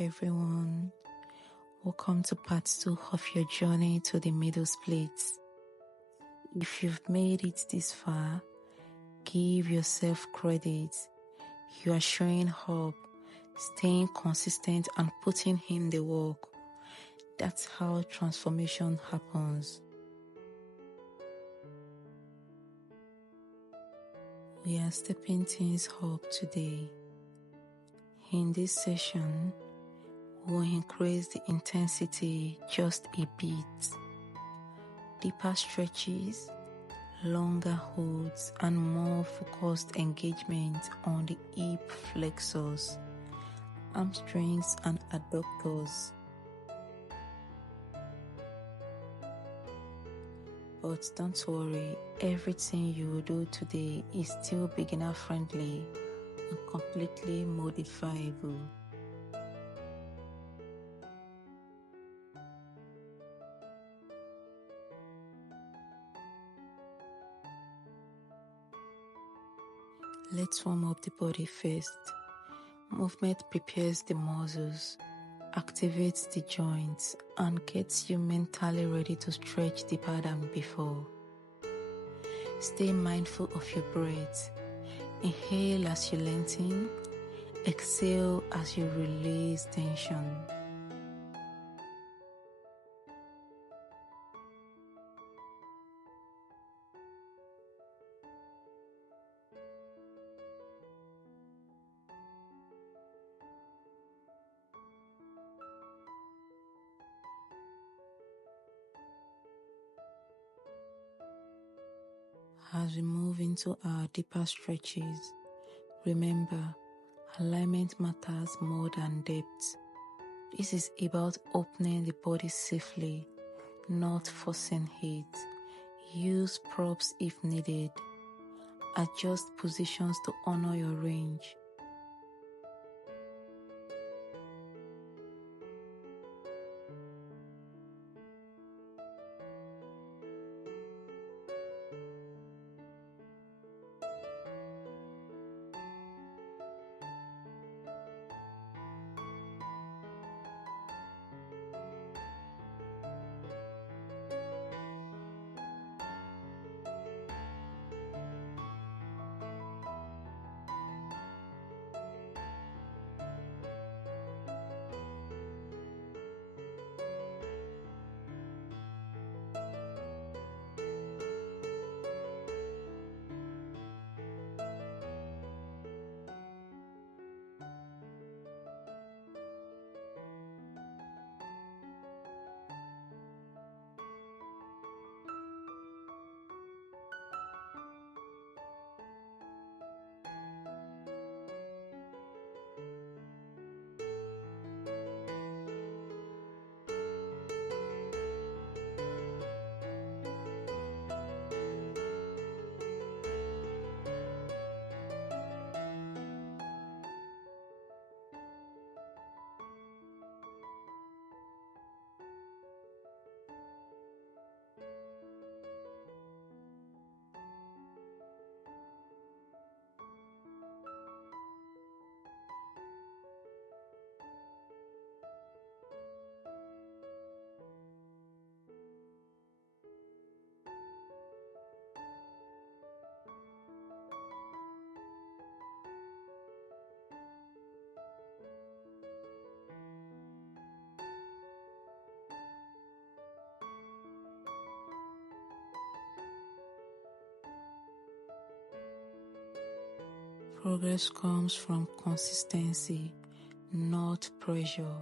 everyone. Welcome to part 2 of your journey to the middle splits. If you've made it this far, give yourself credit. You are showing up, staying consistent and putting in the work. That's how transformation happens. We are stepping things up today. In this session, we'll increase the intensity just a bit. Deeper stretches, longer holds, and more focused engagement on the hip flexors, hamstrings, and adductors. But don't worry, everything you will do today is still beginner friendly and completely modifiable. Let's warm up the body first. Movement prepares the muscles, activates the joints, and gets you mentally ready to stretch deeper than before. Stay mindful of your breath. Inhale as you lengthen, exhale as you release tension. As we move into our deeper stretches, remember, alignment matters more than depth. This is about opening the body safely, not forcing it. Use props if needed. Adjust positions to honor your range. Progress comes from consistency, not pressure.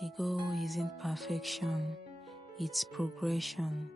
The goal isn't perfection, it's progression.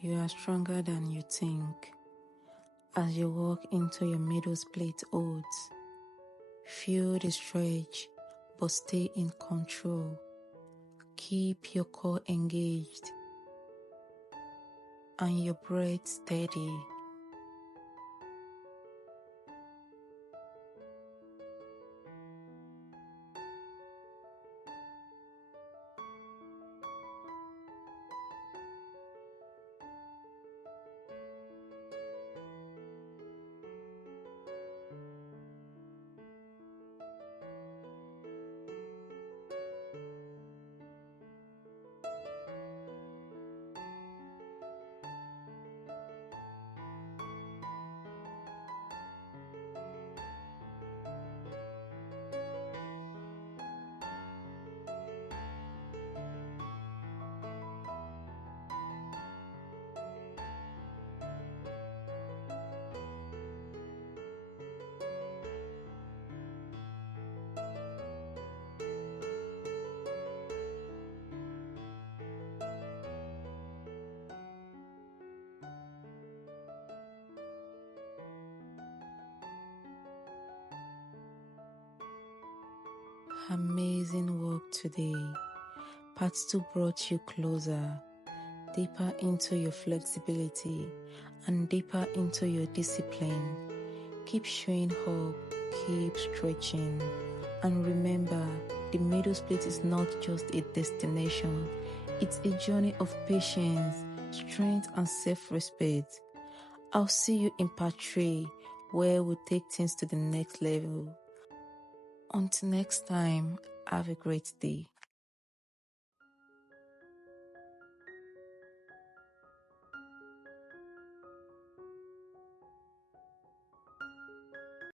You are stronger than you think. As you walk into your middle split holds, feel the stretch, but stay in control. Keep your core engaged and your breath steady. Amazing work today. Part 2 brought you closer, deeper into your flexibility and deeper into your discipline. Keep showing up, keep stretching, and remember, the middle split is not just a destination, it's a journey of patience, strength, and self-respect. I'll see you in part 3, where we'll take things to the next level. Until next time, have a great day.